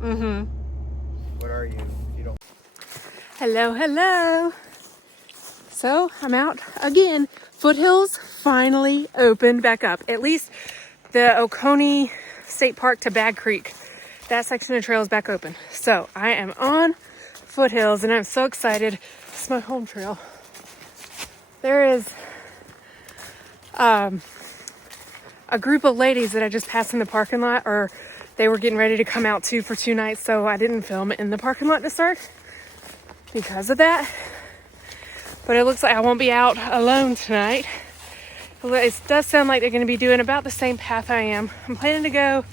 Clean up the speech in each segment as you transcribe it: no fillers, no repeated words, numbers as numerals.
Mm-hmm. What are you? You don't. Hello, hello. So I'm out again. Foothills finally opened back up. At least the Oconee State Park to Bag Creek. That section of trail is back open. So I am on Foothills and I'm so excited. It's my home trail. There is a group of ladies that I just passed in the parking lot, or they were getting ready to come out too for 2 nights, so I didn't film in the parking lot to start because of that. But it looks like I won't be out alone tonight. It does sound like they're going to be doing about the same path I am. I'm planning to go.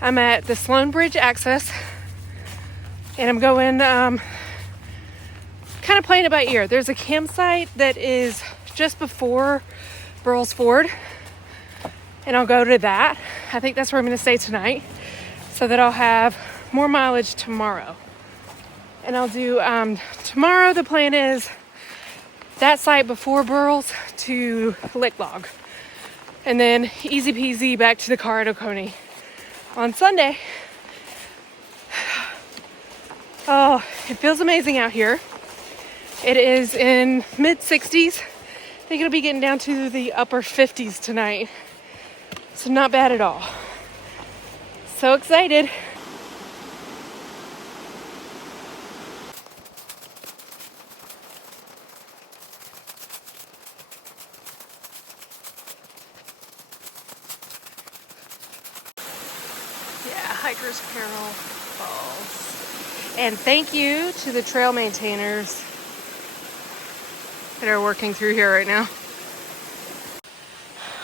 I'm at the Sloan Bridge access, and I'm going kind of playing it by ear. There's a campsite that is just before Burles Ford, and I'll go to that. I think that's where I'm going to stay tonight, so that I'll have more mileage tomorrow. And I'll do tomorrow. The plan is that site before Burles to Lick Log, and then easy peasy back to the car at Oconee on Sunday. Oh, it feels amazing out here. It is in mid 60s. I think it'll be getting down to the upper 50s tonight. So not bad at all. So excited. Yeah, Hiker's Peril Falls. And thank you to the trail maintainers that are working through here right now.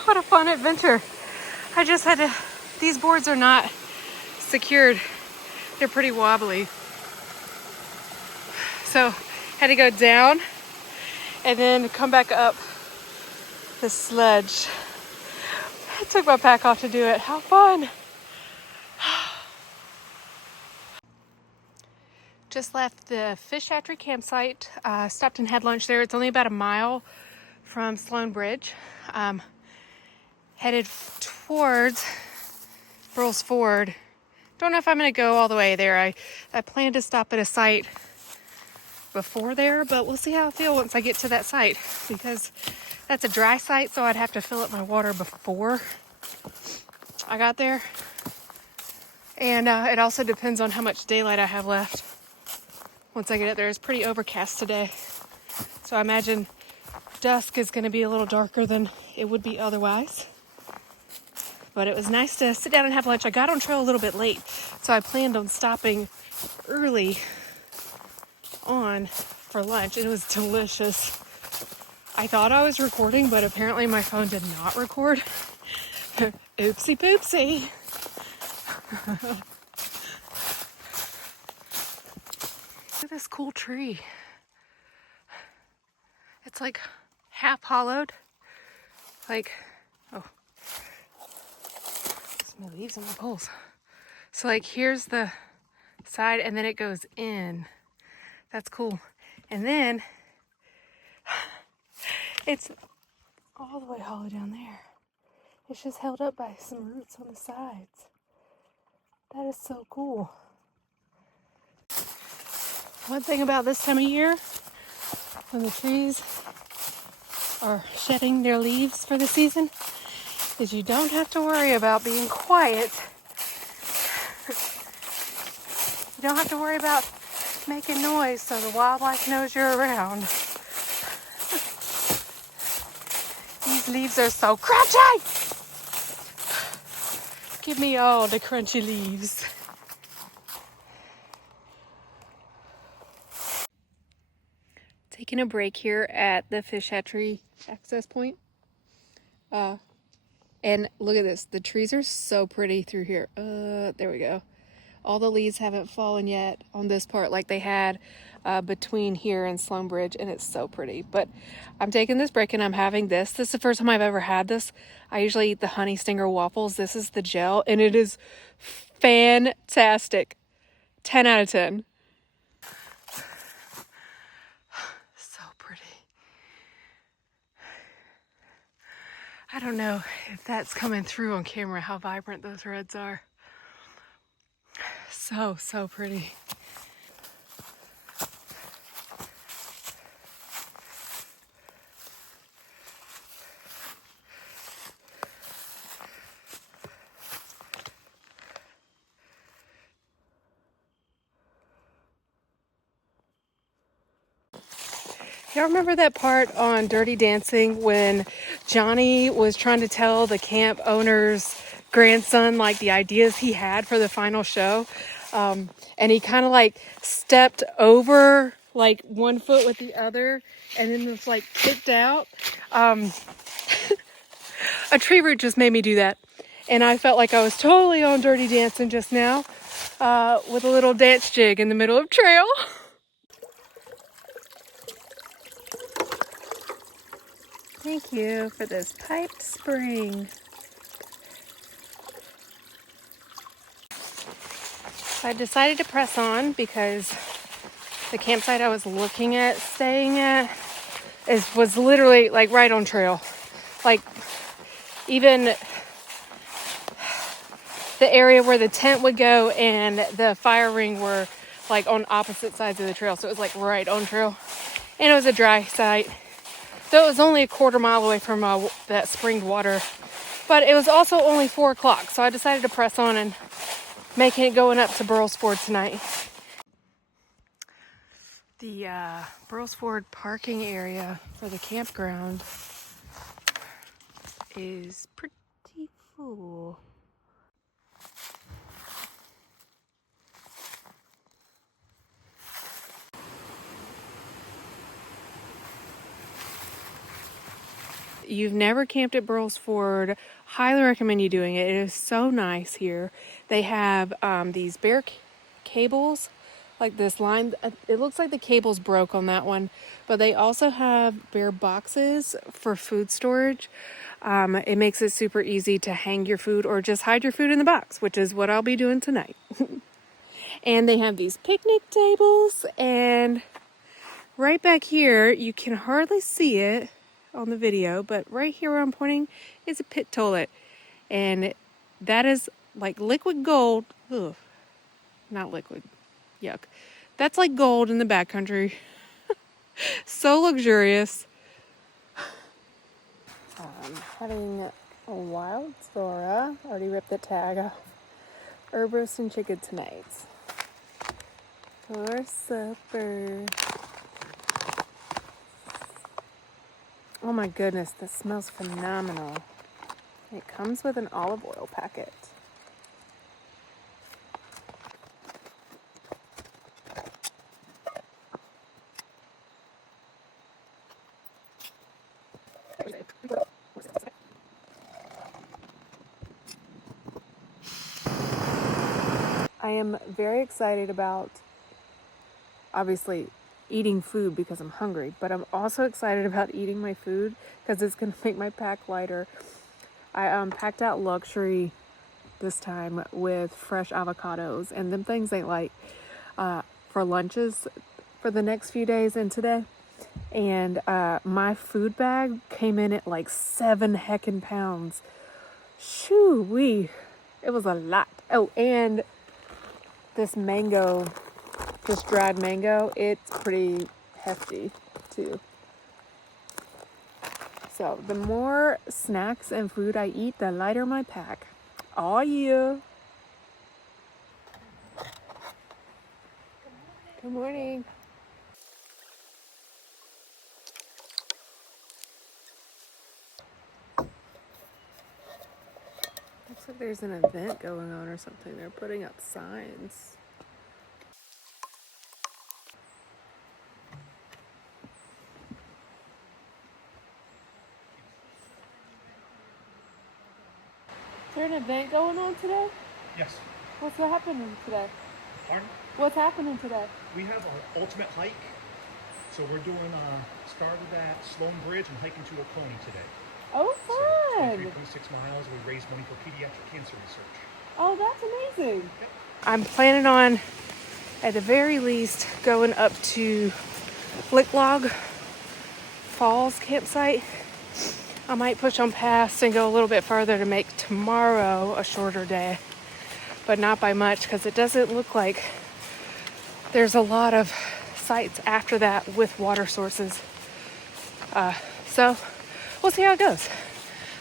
What a fun adventure. I just had to, these boards are not secured. They're pretty wobbly. So had to go down and then come back up the sledge. I took my pack off to do it. How fun. Just left the fish hatchery campsite. Stopped and had lunch there. It's only about a mile from Sloan Bridge. Headed towards Burles Ford. Don't know if I'm going to go all the way there. I plan to stop at a site before there, but we'll see how I feel once I get to that site, because that's a dry site, so I'd have to fill up my water before I got there. And it also depends on how much daylight I have left once I get up there. It's pretty overcast today, so I imagine dusk is going to be a little darker than it would be otherwise. But it was nice to sit down and have lunch. I got on trail a little bit late, so I planned on stopping early on for lunch, and it was delicious. I thought I was recording, but apparently my phone did not record. Oopsie poopsie. Look at this cool tree. It's like half hollowed. Like, oh, there's no leaves on the poles. So like here's the side, and then it goes in. That's cool. And then it's all the way hollow down there. It's just held up by some roots on the sides. That is so cool. One thing about this time of year, when the trees are shedding their leaves for the season, is you don't have to worry about being quiet. You don't have to worry about making noise so the wildlife knows you're around. These leaves are so crunchy! Give me all the crunchy leaves. Taking a break here at the fish hatchery access point. And look at this. The trees are so pretty through here. There we go. All the leaves haven't fallen yet on this part like they had between here and Sloan Bridge, and it's so pretty. But I'm taking this break and I'm having this. This is the first time I've ever had this. I usually eat the honey stinger waffles. This is the gel, and it is fantastic. 10 out of 10. So pretty. I don't know if that's coming through on camera, how vibrant those reds are. So pretty. Y'all remember that part on Dirty Dancing when Johnny was trying to tell the camp owner's grandson like the ideas he had for the final show? And he kind of like stepped over like one foot with the other and then was like kicked out. A tree root just made me do that. And I felt like I was totally on Dirty Dancing just now with a little dance jig in the middle of trail. Thank you for this piped spring. So I decided to press on because the campsite I was looking at staying at was literally like right on trail. Like even the area where the tent would go and the fire ring were like on opposite sides of the trail. So it was like right on trail. And it was a dry site. So it was only a quarter mile away from that springed water. But it was also only 4 o'clock. So I decided to press on and making it going up to Burlesford tonight. The Burlesford parking area for the campground is pretty full. You've never camped at Burlesford, highly recommend you doing it. It is so nice here. They have these bare cables, like this line. It looks like the cables broke on that one, but they also have bare boxes for food storage. It makes it super easy to hang your food or just hide your food in the box, which is what I'll be doing tonight. And they have these picnic tables, and right back here, you can hardly see it on the video, but right here where I'm pointing is a pit toilet, and that is like liquid gold. Ugh, not liquid, yuck. That's like gold in the backcountry. So luxurious. Having a wild Zora, already ripped the tag off. Herb roast and chicken tonight for supper. Oh my goodness, this smells phenomenal. It comes with an olive oil packet. I am very excited about, obviously, eating food because I'm hungry, but I'm also excited about eating my food because it's going to make my pack lighter. I packed out luxury this time with fresh avocados and them things ain't light for lunches for the next few days and today. And my food bag came in at like 7 heckin' pounds. Shoo-wee. It was a lot. Oh, and this mango, this dried mango, it's pretty hefty too. So the more snacks and food I eat, the lighter my pack. Oh yeah. Good morning. Looks like there's an event going on or something. They're putting up signs. Is there an event going on today? Yes. What's happening today? Pardon? What's happening today? We have our ultimate hike. So we're doing started at Sloan Bridge and hiking to Oconee today. Oh, fun! 23.6 miles. We raised money for pediatric cancer research. Oh, that's amazing. Yep. I'm planning on, at the very least, going up to Licklog Falls campsite. I might push on past and go a little bit further to make tomorrow a shorter day. but not by much because it doesn't look like there's a lot of sites after that with water sources. So we'll see how it goes.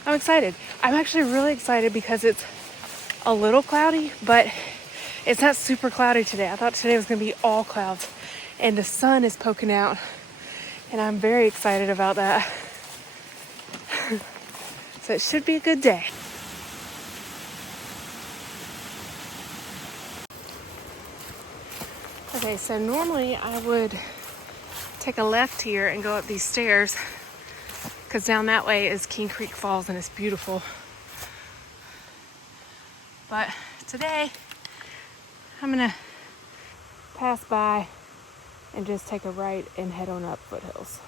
I'm excited. I'm actually really excited because it's a little cloudy, but it's not super cloudy today. I thought today was going to be all clouds, and the sun is poking out, and I'm very excited about that. So it should be a good day. Okay, so normally I would take a left here and go up these stairs because down that way is King Creek Falls and it's beautiful. But today I'm gonna pass by and just take a right and head on up Foothills.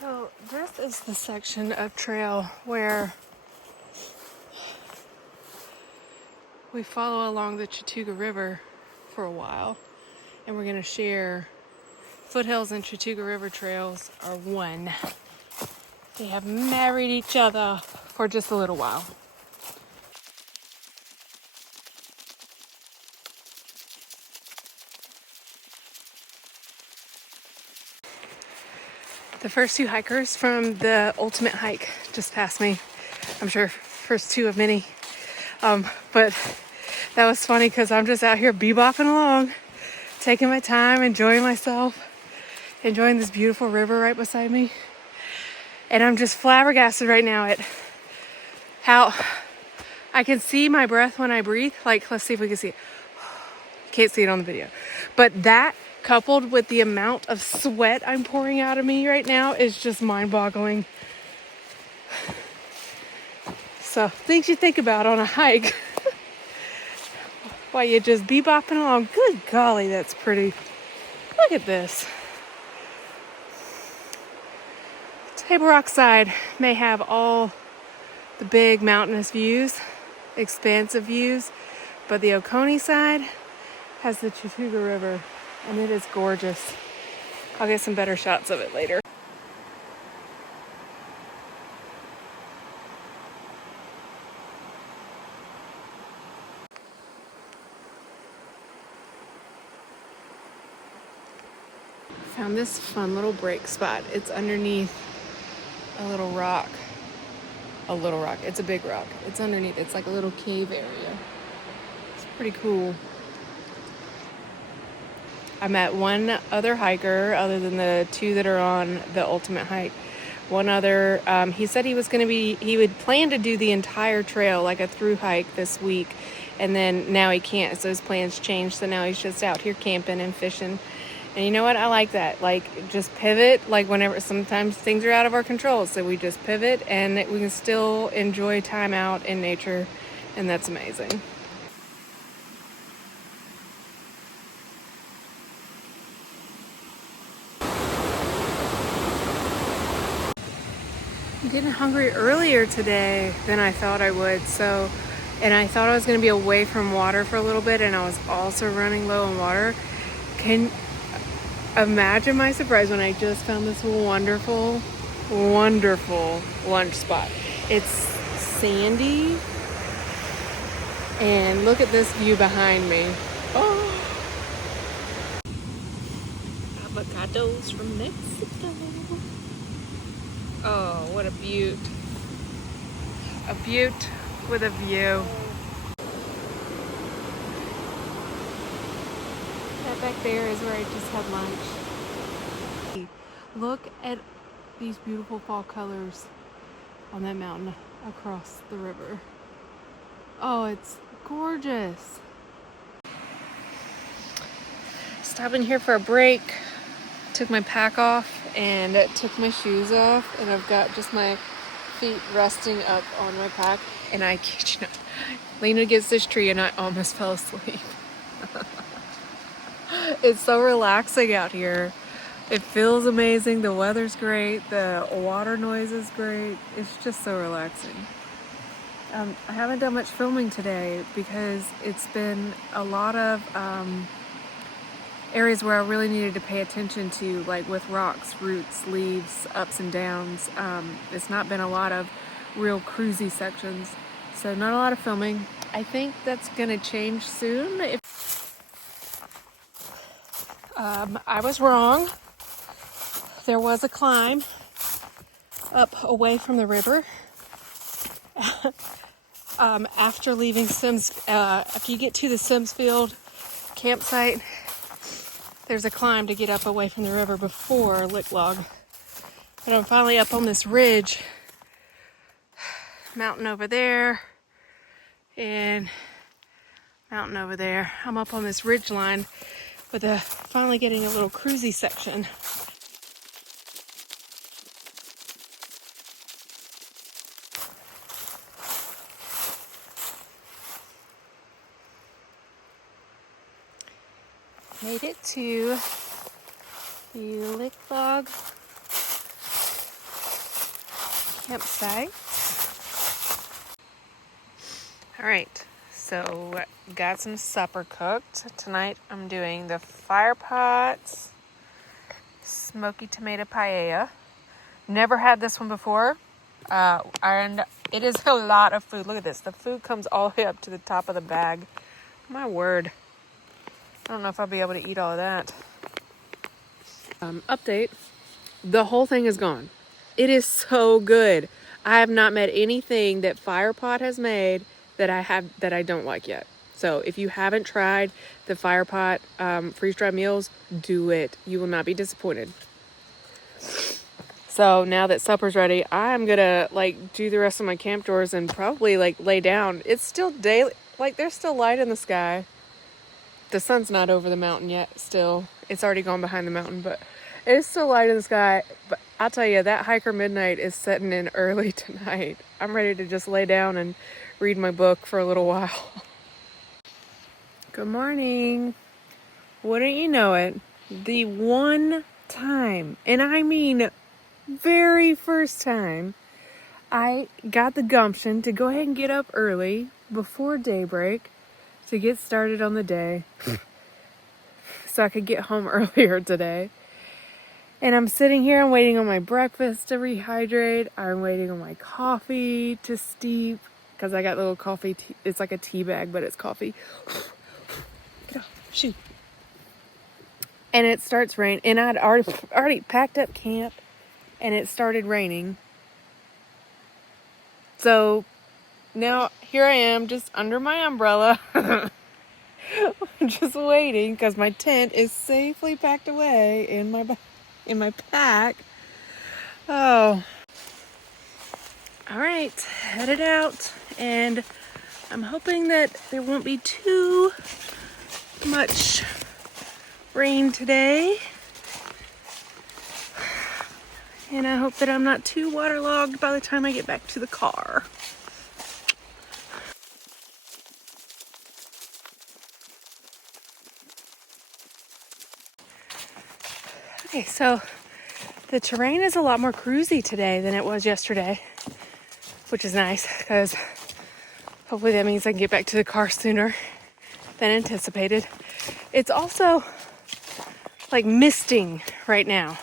So this is the section of trail where we follow along the Chattooga River for a while, and we're gonna share Foothills and Chattooga River trails are one. They have married each other for just a little while. The first two hikers from the ultimate hike just passed me. I'm sure first two of many. But that was funny because I'm just out here bebopping along, taking my time, enjoying myself, enjoying this beautiful river right beside me. And I'm just flabbergasted right now at how I can see my breath when I breathe. Like, let's see if we can see it. Can't see it on the video. But that, coupled with the amount of sweat I'm pouring out of me right now, is just mind-boggling. So, things you think about on a hike while you just bebopping along. Good golly, that's pretty. Look at this. Table Rock side may have all the big mountainous views, expansive views, but the Oconee side has the Chattooga River, and it is gorgeous. I'll get some better shots of it later. Found this fun little break spot. It's underneath a little rock. A little rock. It's a big rock. It's underneath. It's like a little cave area. It's pretty cool. I met one other hiker other than the two that are on the ultimate hike. One other, he said he would plan to do the entire trail like a through hike this week, and then now he can't, so his plans changed, so now he's just out here camping and fishing. And you know what? I like that. Like, just pivot, like whenever, sometimes things are out of our control, so we just pivot and we can still enjoy time out in nature, and that's amazing. I'm getting hungry earlier today than I thought I would, and I thought I was going to be away from water for a little bit, and I was also running low on water. Can imagine my surprise when I just found this wonderful, wonderful lunch spot. It's sandy, and look at this view behind me. Oh, avocados from Mexico. Oh, what a beaut. A beaut with a view. That back there is where I just had lunch. Look at these beautiful fall colors on that mountain across the river. Oh, it's gorgeous. Stopping here for a break. Took my pack off and took my shoes off, and I've got just my feet resting up on my pack, and I kid you not, leaned against this tree and I almost fell asleep. It's so relaxing out here. It feels amazing. The weather's great. The water noise is great. It's just so relaxing. I haven't done much filming today because it's been a lot of areas where I really needed to pay attention to, like with rocks, roots, leaves, ups and downs. It's not been a lot of real cruisy sections, so not a lot of filming. I think that's gonna change soon. I was wrong. There was a climb up away from the river. After leaving Sims, after you get to the Simsfield campsite, there's a climb to get up away from the river before Lick Log. But I'm finally up on this ridge, mountain over there, and mountain over there. I'm up on this ridge line with finally getting a little cruisy section. Made it to the Lick Log campsite. All right, so got some supper cooked. Tonight I'm doing the fire pots smoky tomato paella. Never had this one before, and it is a lot of food. Look at this. The food comes all the way up to the top of the bag. My word. I don't know if I'll be able to eat all of that. Update. The whole thing is gone. It is so good. I have not met anything that Firepot has made that I don't like yet. So if you haven't tried the Firepot freeze-dried meals, do it. You will not be disappointed. So now that supper's ready, I'm gonna do the rest of my camp chores and probably lay down. It's still daylight, there's still light in the sky. The sun's not over the mountain yet still. It's already gone behind the mountain, but it's still light in the sky. But I'll tell you, that hiker midnight is setting in early tonight. I'm ready to just lay down and read my book for a little while. Good morning. Wouldn't you know it, the one time, and I mean very first time, I got the gumption to go ahead and get up early before daybreak to get started on the day so I could get home earlier today. And I'm sitting here, I'm waiting on my breakfast to rehydrate. I'm waiting on my coffee to steep because I got the little coffee, it's like a tea bag, but it's coffee. Get off, shoot. And it starts raining, and I'd already packed up camp, and it started raining. So now here I am, just under my umbrella, just waiting because my tent is safely packed away in my pack. Oh, all right, headed out, and I'm hoping that there won't be too much rain today. And I hope that I'm not too waterlogged by the time I get back to the car. Okay, so the terrain is a lot more cruisy today than it was yesterday, which is nice because hopefully that means I can get back to the car sooner than anticipated. It's also misting right now.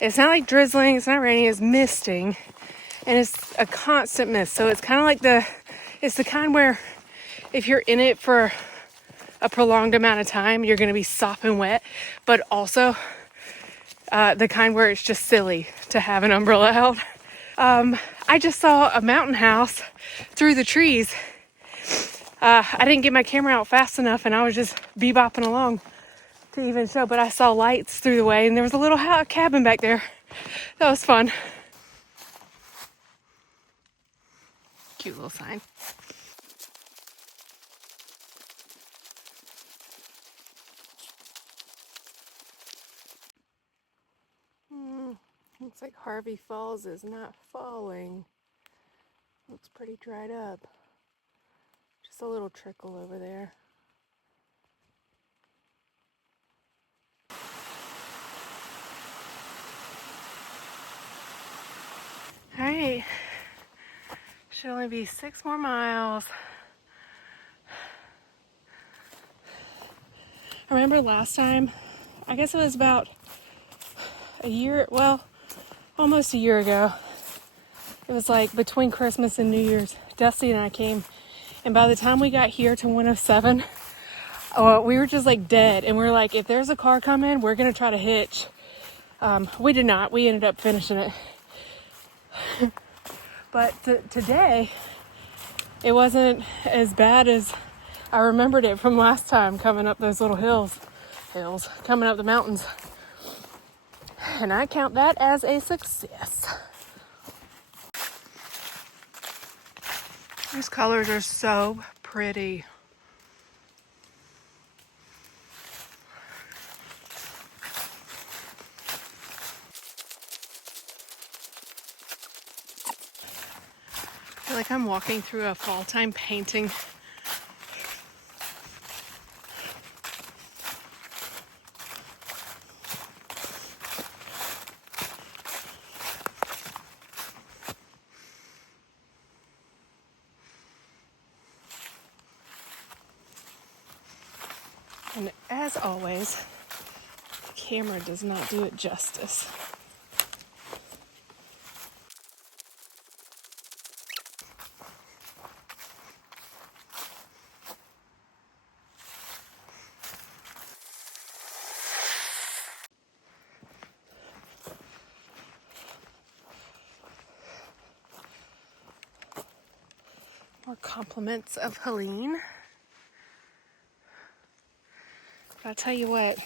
It's not drizzling, it's not raining, it's misting, and it's a constant mist. So it's kind of it's the kind where if you're in it for a prolonged amount of time, you're going to be sopping wet, but also the kind where it's just silly to have an umbrella out. I just saw a mountain house through the trees. I didn't get my camera out fast enough, and I was just bebopping along to even show, but I saw lights through the way, and there was a little cabin back there. That was fun. Cute little sign. Looks like Harvey Falls is not falling. Looks pretty dried up. Just a little trickle over there. All right, should only be 6 more miles. I remember last time, I guess it was about almost a year ago. It was like between Christmas and New Year's. Dusty and I came, and by the time we got here to 107, we were just like dead. And we were like, if there's a car coming, we're going to try to hitch. We did not. We ended up finishing it. But today, it wasn't as bad as I remembered it from last time, coming up those little hills, coming up the mountains. And I count that as a success. These colors are so pretty. I feel like I'm walking through a fall time painting. And as always, the camera does not do it justice. More compliments of Helene. But I'll tell you what,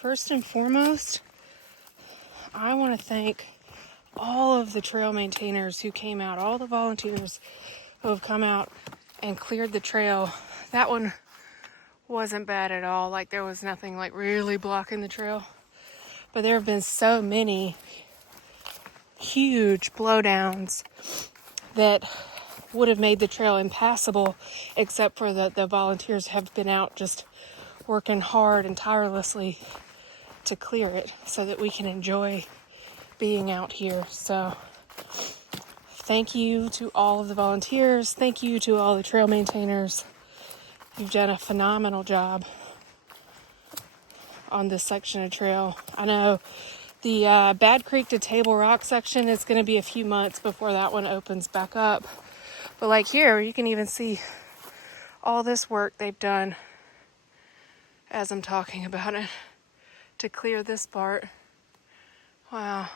first and foremost, I want to thank all of the trail maintainers who came out, all the volunteers who have come out and cleared the trail. That one wasn't bad at all. Like, there was nothing like really blocking the trail. But there have been so many huge blowdowns that would have made the trail impassable, except for the volunteers have been out just working hard and tirelessly to clear it so that we can enjoy being out here. So thank you to all of the volunteers. Thank you to all the trail maintainers. You've done a phenomenal job on this section of trail. I know the Bad Creek to Table Rock section is going to be a few months before that one opens back up. But like here, you can even see all this work they've done as I'm talking about it to clear this part. Wow.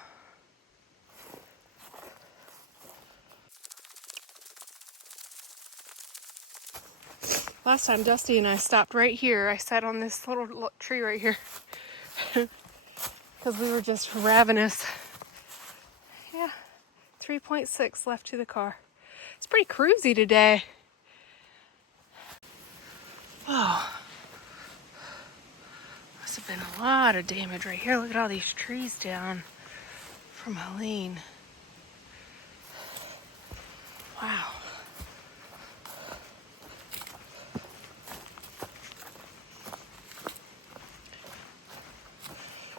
Last time Dusty and I stopped right here. I sat on this little tree right here because we were just ravenous. Yeah, 3.6 left to the car. It's pretty cruisy today. Oh, must have been a lot of damage right here. Look at all these trees down from Helene. Wow.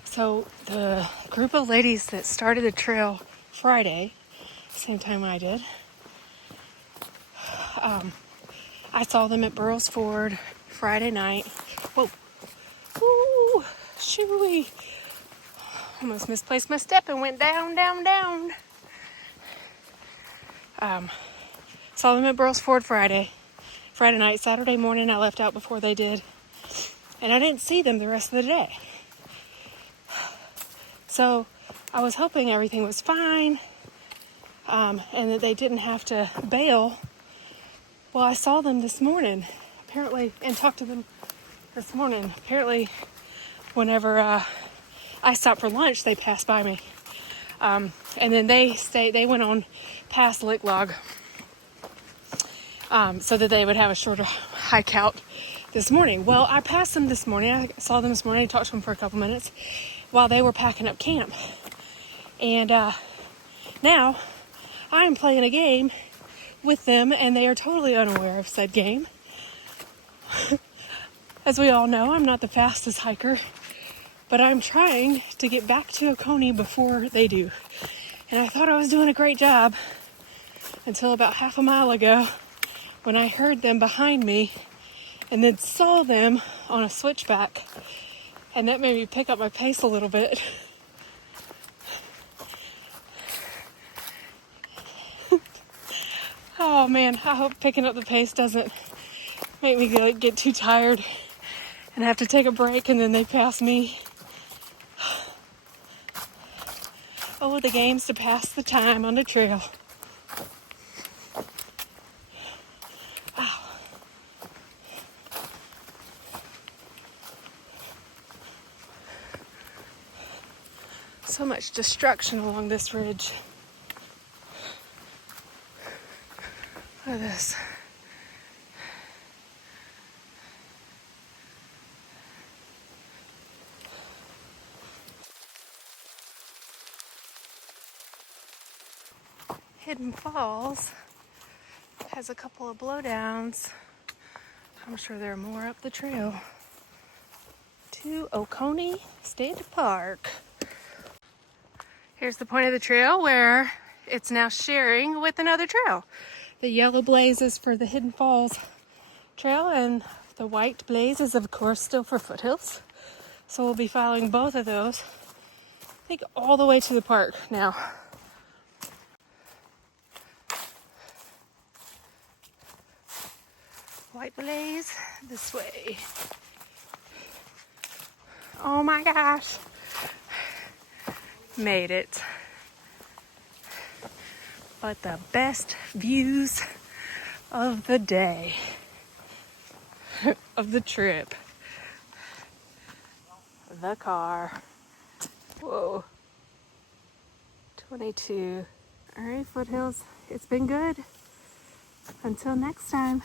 So the group of ladies that started the trail Friday, same time I did, I saw them at Burroughs Ford Friday night. Whoa. Ooh, shooey. Almost misplaced my step and went down, down, down. Saw them at Burroughs Ford Friday night. Saturday morning I left out before they did. And I didn't see them the rest of the day. So I was hoping everything was fine, and that they didn't have to bail. Well, I saw them this morning, apparently, and talked to them this morning. Apparently, whenever I stopped for lunch, they passed by me. And then they went on past Lick Log, so that they would have a shorter hike out this morning. Well, I passed them this morning. I saw them this morning. I talked to them for a couple minutes while they were packing up camp. And now I am playing a game with them, and they are totally unaware of said game. As we all know, I'm not the fastest hiker, but I'm trying to get back to Oconee before they do. And I thought I was doing a great job until about half a mile ago when I heard them behind me and then saw them on a switchback, and that made me pick up my pace a little bit. Oh man, I hope picking up the pace doesn't make me get too tired and have to take a break and then they pass me. Oh, the games to pass the time on the trail. Wow. So much destruction along this ridge. Look at this. Hidden Falls has a couple of blowdowns. I'm sure there are more up the trail to Oconee State Park. Here's the point of the trail where it's now sharing with another trail. The yellow blaze is for the Hidden Falls trail, and the white blaze is of course still for Foothills. So we'll be following both of those, I think, all the way to the park now. White blaze this way. Oh my gosh. Made it. But the best views of the day, of the trip. The car. Whoa. 22. All right, Foothills. It's been good. Until next time.